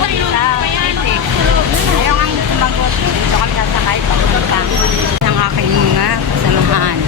Pitik. Ayaw nga sumagot. Dito kami sasakay papunta ng aking mga kasamahan.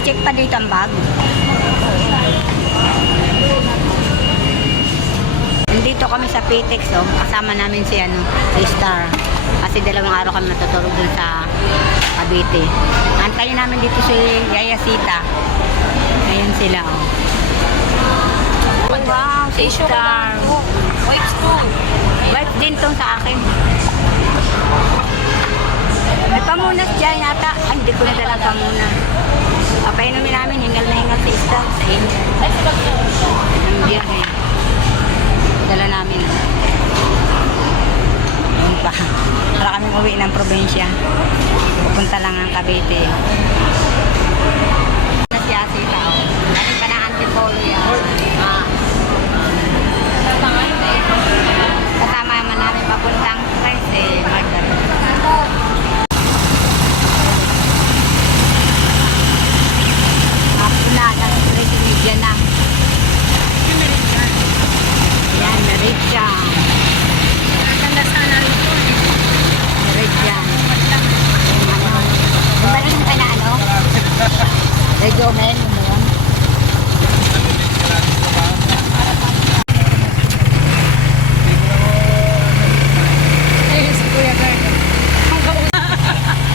Check pa dito ang bag. Nandito kami sa Pitex, oh. Kasama namin si Star. Kasi dalawang araw kami matutulog dun sa Cavite. Antayin namin dito si Yaya Sita. Ayan sila, oh. Wow, si Star. Wife din tong sa akin. May pamunas dyan yata. Ay, hindi ko na dala pamunas. Papainumin namin, hingal na hingal sa Star. Sa inyo. Ang biyahe. Dala namin. Ayun pa. Para kami uwi ng probinsya. Pupunta lang ang Cavite. Si Asita, oh. Natin pa ng Antipolo yan. Kasama naman namin papuntang Margarita. Yan na. Yan, Meridian. Ganda sana rito. Meridian. Yung balik mo kayo na ano? Regyo men, yun ba yun? Eh, si Kuya Gardo.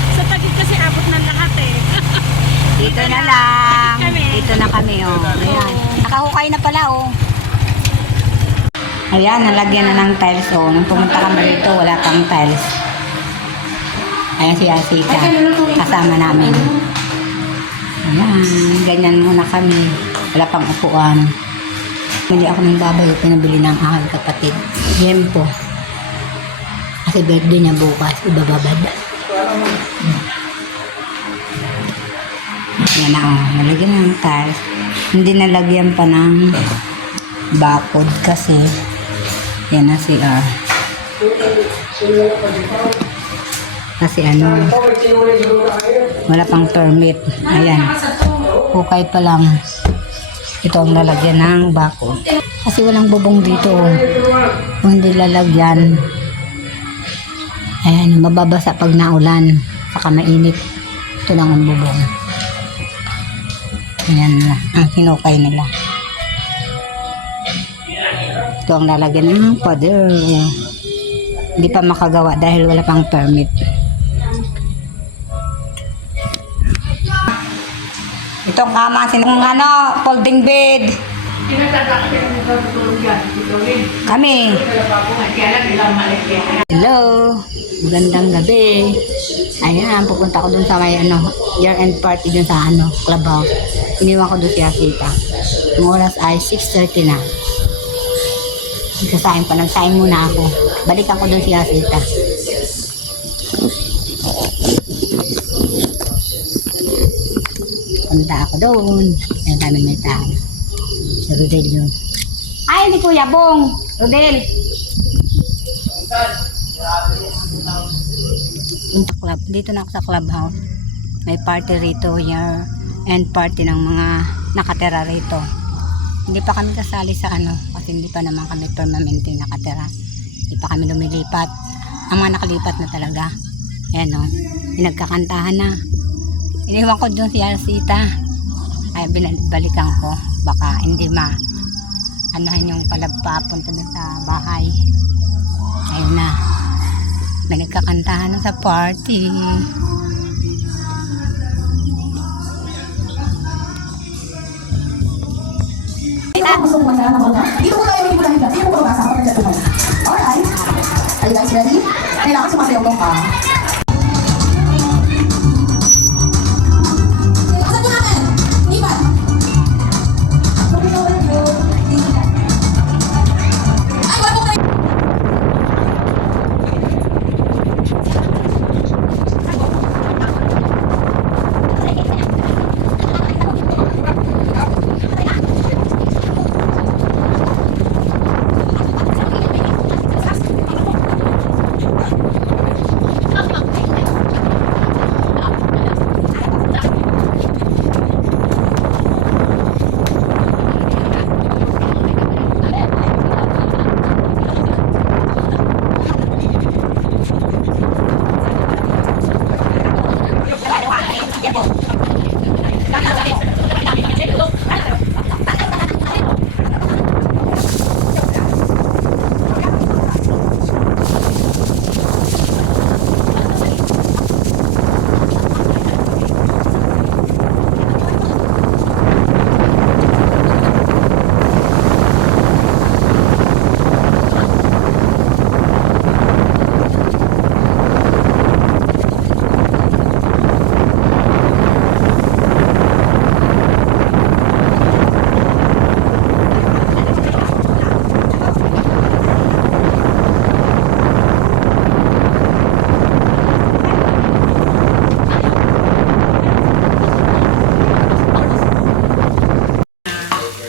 Sa Taguig kasi abot ng lahat eh. Dito na lang. Dito na kami, oh. Ayan. Nakahukay na pala, oh. Ayan, nalagyan na ng tiles, oh. Nung pumunta kami dito, wala pang tiles. Ayan si Asita. Kasama namin. Ayan, ganyan muna kami. Wala pang upuan. Bili ako ng baboy, pinabili ng aking kapatid. Yempo. Kasi birthday niya bukas, ibababad. Yan na, oh. Nalagyan ng tiles. Hindi nalagyan pa ng bakod kasi yan na CR. Kasi wala pang permit. Ayan. Hukay pa lang. Ito ang lalagyan ng bakod. Kasi walang bubong dito, oh. Kung hindi lalagyan, ayan, mababasa pag naulan. Saka mainit. Ito lang ang bubong. Ayan na, ang hinukay nila. Ito ang lalagyan ng pader. Hindi pa makagawa dahil wala pang permit. Itong kama, sinong folding bed. Kami. Hello. Magandang gabi. Ayan, pupunta ko dun sa may year-end party dun sa clubhouse. Iniwan ko dun si Asita. Yung oras ay 6:30 na. Nagsasaing pa. Nagsaing muna ako. Balikan ko dun si Asita. Punta ako doon. Ayan kami may tao. Si Rodel yun. Ay, hindi Kuya Bong. Rodel. Punta club. Dito na ako sa clubhouse. May party rito. Year-end party ng mga nakatira rito. Hindi pa kami kasali sa kasi hindi pa naman kami permanente nakatira. Hindi pa kami lumilipat. Ang mga nakalipat na talaga. Ayan o. Pinagkakantahan na. Iniwan ko dun si Asita. Ay binalikan ko. Baka hindi anuhan yung palagpapunta dun sa bahay. Ayun na. May nagkakantahan na sa party. Gusto mo masarap na muna? Dito po tayo mag-ipunahin ka. Sino po ba sa kapag nagtuman? Alright. Are you guys ready? Kailangan sumasayaw ko ka. Asan mo namin? Iban. Ay, wag mo kayo.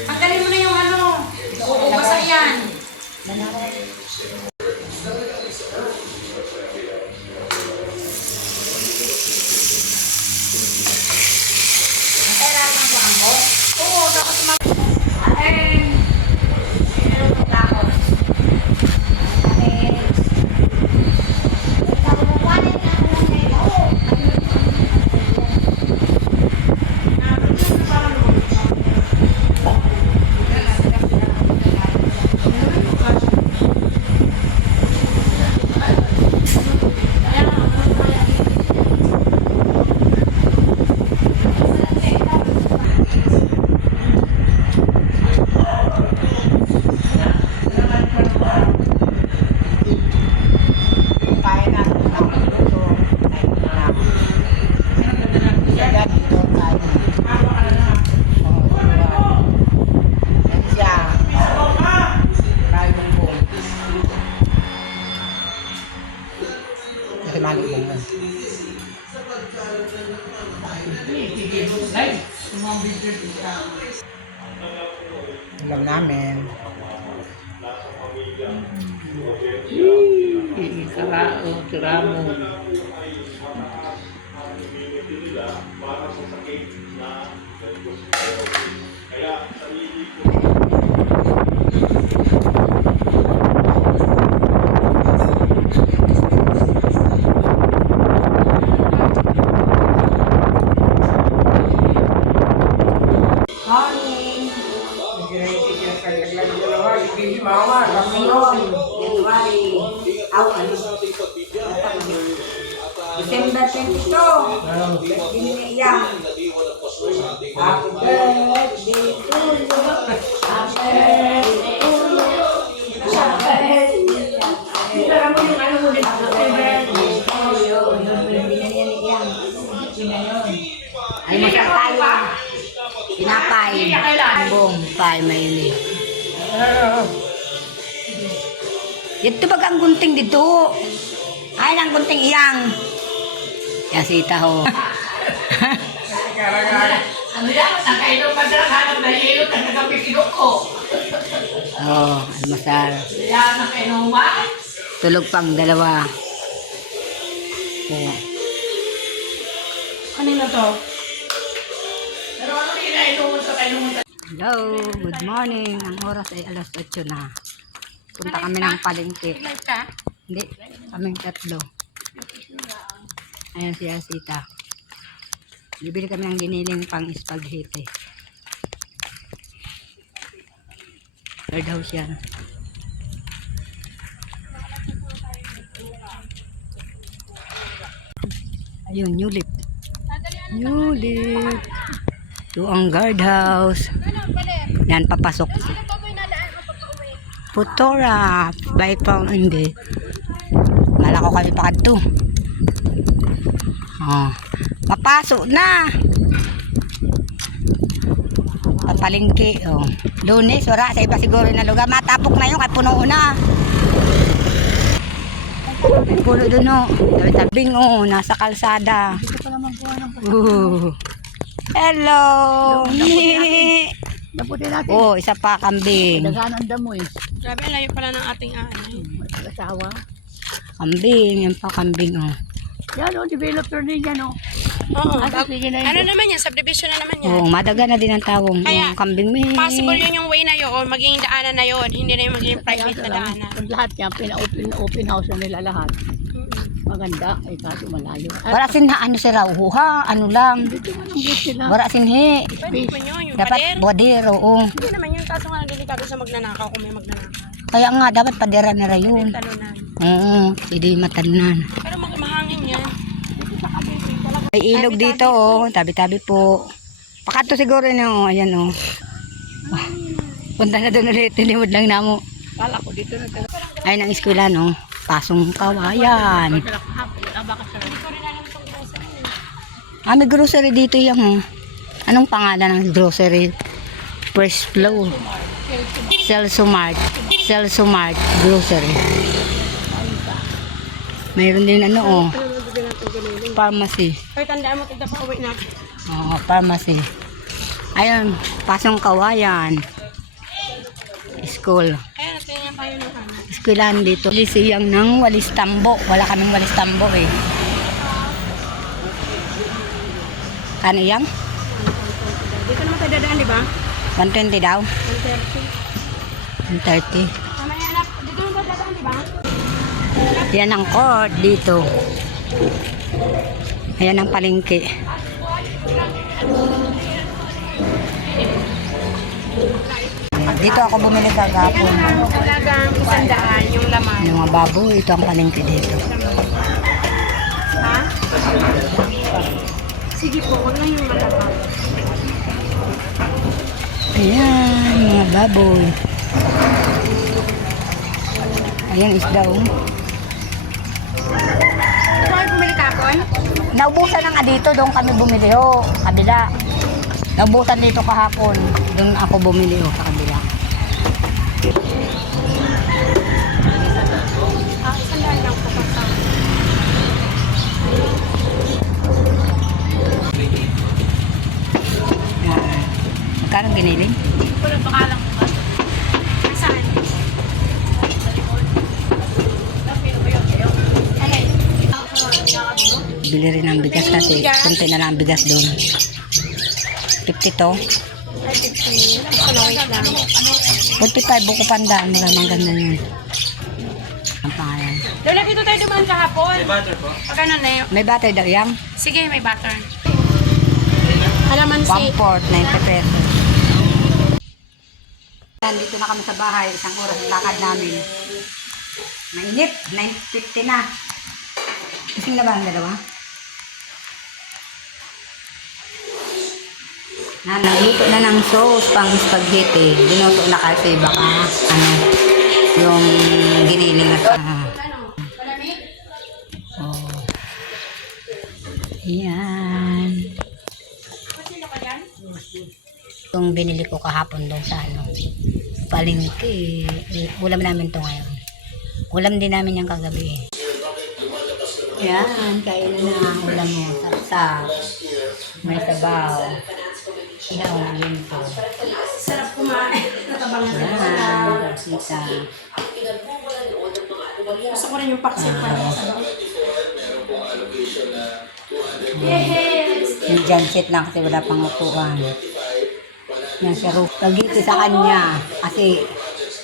Tanggalin mo na yung ano. Oo, basa yan. Oo, tapos Alam namin. Tira mo. December 22. Iniiyak. Happy birthday to you. Happy birthday to you. Tara mo yung ano mo din. Happy birthday to you. Ay, masarap tayo. Pinapay. Bong, pay, mayonnaise. Dito bagang gunting dito. Ay, ang gunting iyang. Yasita ho. Ano yan? Nakainom pa sila hanap na hilo at nagkapikilok ko. Oh, almasal. Yan, nakainuman. Tulog pang dalawa. Oh. Kanina to? Pero ano yung nainuman sa kainuman? Hello, good morning. Ang oras ay alas 8 na. Punta kami ng palengke. Live ka? Hindi, kaming tatlo. Ayan si Asita. Bibili kami ng giniling pang spaghetti. Third house yan. Ayun, Newlip. Newlip. Ito ang guardhouse. Yan, papasok. Putora. By Paul, hindi. Mala ko kami pa kadto. Oh. Papasok na. Papalingki. Oh. Lunes, wala. Sa iba siguro na lugar. Matapok na yun. Kaya puno na. May puno dun o. Tabing o. Nasa kalsada. Hello. Naputi natin. Oh, isa pa kambing. Dagaan ang damo eh. Grabe, ang layo pala ng ating Asawa. Kambing. Yan pa kambing o. Yan o, developer din yan o. Oo. Sige na Ano naman yan? Subdivision na naman yan. Oh, madaga na din ang tawong. Kaya, Yung kambing may. Possible yun yung way na yun, maging daanan na yun. Hindi na yung maging private na daanan. Kung lahat yan, open house na nila lahat. Maganda, ay kaso malayo. Wala sin ha, ano si Rauho ha? Ano lang. Dito man ang gate sila. Wala sin he. Pwede po yun, yung Dapat pader. bodir, oo. Hindi naman yun, kaso nga delikado sa magnanakaw kung may magnanakaw. Kaya nga, dapat padera na rin yun. Talunan. Oo, hindi matalunan. Pero mahangin yan. May ilog dito, oh. Tabi-tabi po. Pakato siguro na, oh. Ayan, oh. Punta na doon ulit. Tinimod lang na mo. Kala ko dito na talaga. Ayun ang eskwela, no? Pasong Kawayan. May grocery dito yan, oh. Anong pangalan ng grocery? First floor. Celsomart. Celsomart Grocery. Mayroon din ano, oh. Pharmacy. Pero tandaan mo, tigda pa uwi natin. Oo, pharmacy. Ayun, Pasong Kawayan. School. Kaya natin yan kayo ng ano. Eskwelahan dito. Lisiyang ng Walis Tambo. Wala kaming Walis Tambo eh. Kano yan? Dito naman tayo dadaan, di ba? 120 daw? 130. 130. Mamaya anak, dito naman tayo dadaan, di ba? Yan ang court dito. Ayan ang palengke. Dito ako bumili kagapon. Talagang 100 yung laman. Yung mga baboy, ito ang palengke dito. Ha? Sige po, huwag lang yung malabang. Ayan, mga baboy. Ayan, isda oh. Ito ay bumili kapon? Naubusan na nga dito, doon kami bumili oh, kabila. Naubusan dito kahapon, doon ako bumili oh, sa kabila. Sandaan lang po pa. Ayan. Magkano giniling? Wala pa kalang po ba? Saan? Bili rin ng bigas kasi kunti na lang ang bigas doon. 50 to. Ay, 50. Ito na, wait lang. 45 buko pandaan, maramang ganda yun. Ang pangalan. Lola, dito tayo dumaan kahapon. May butter po? Pag ano na yun. May butter daw yan? Sige, may butter. Alaman 1 quart, 90 pesos. Dito na kami sa bahay, isang oras ang lakad namin. Mainit, 9:50 na. Kasing na ba ang dalawa? Nagluto na ng sauce pang spaghetti. Binuto na kasi baka ano, yung giniling at oh. Yan. Itong binili ko kahapon doon sa ano, palengke. Ulam namin to ngayon. Ulam din namin yung kagabi. Yan, kainan na ang ulam mo. Sapsap. May sabaw. Ihaw na yun to. Sarap kumain. Natabangan sa Yan, kita. Gusto ko rin yung paksiw pa niya. Yung janset lang kasi wala pang upuan. Yan si Ruth. Spaghetti sa kanya. Kasi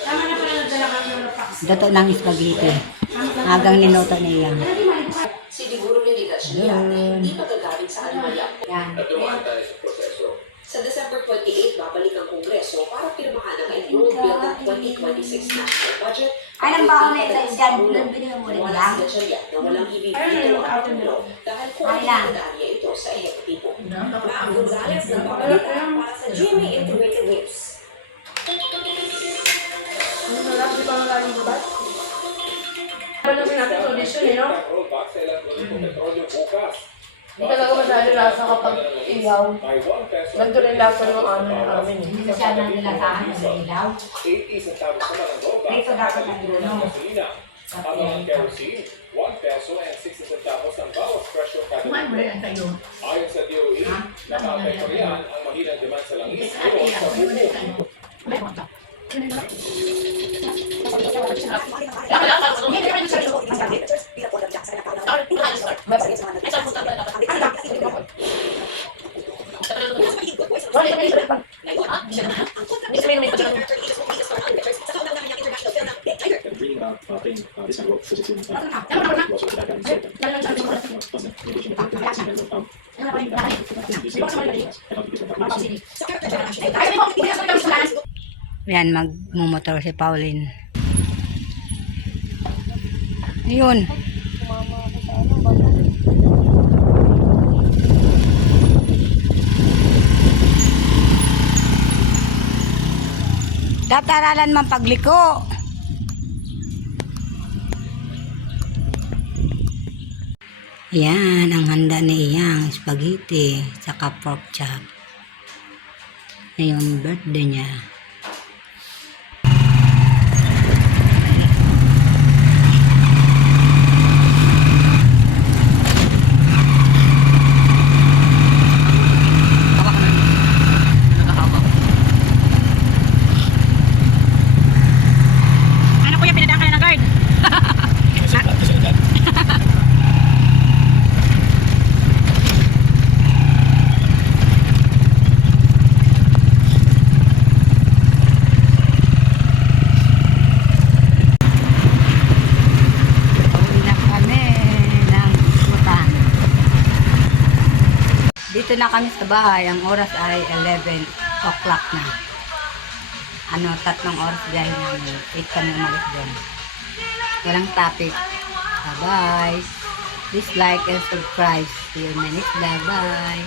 Tama na pala nagdala kami ng paksiw. dato ng spaghetti. Agang ninuto niya. Yun. Yan. Sa December 28, babalik ang Kongreso para pirmahan ang enrolled bill ng 2026 national budget. Ay, ang baon na ito, dyan. Binigyan mo rin Wala lang. sila siya yan na walang ibibigay ang Pangulo dahil koordinadaan niya ito sa ehekutibo. Maang Gonzales ng babalita para sa GMA Integrated News. Ano yung sinabi ko, audition eh, no? Hindi talaga masyado lasa kapag ilaw. Ganito rin lasa ng amin. Hindi masyadong nilasahan sa ilaw. Dito dapat ang dulo. Habang ang kerosene, 1 peso and 60 centavos ang bawat presyo kada litro. Ayon sa DOE, nakapekto riyan ang mahinang demand sa langis ngayon sa buko. Reading about this kind of work, physics in also that kind of stuff. Yan, magmumotor si Pauline. Ayun. Tataralan man pagliko. Yan, ang handa ni Iyang, spaghetti, saka pork chop. Ngayong birthday niya. Ano kuya, pinadaan ka na ng guard? Uwi na kami ng Butan. Dito na kami sa bahay. Ang oras ay 11 o'clock na. 3 oras dahil namin. 8 kami umalis doon. Walang topic. Bye-bye. Please like and subscribe. See you in my next vlog. Bye.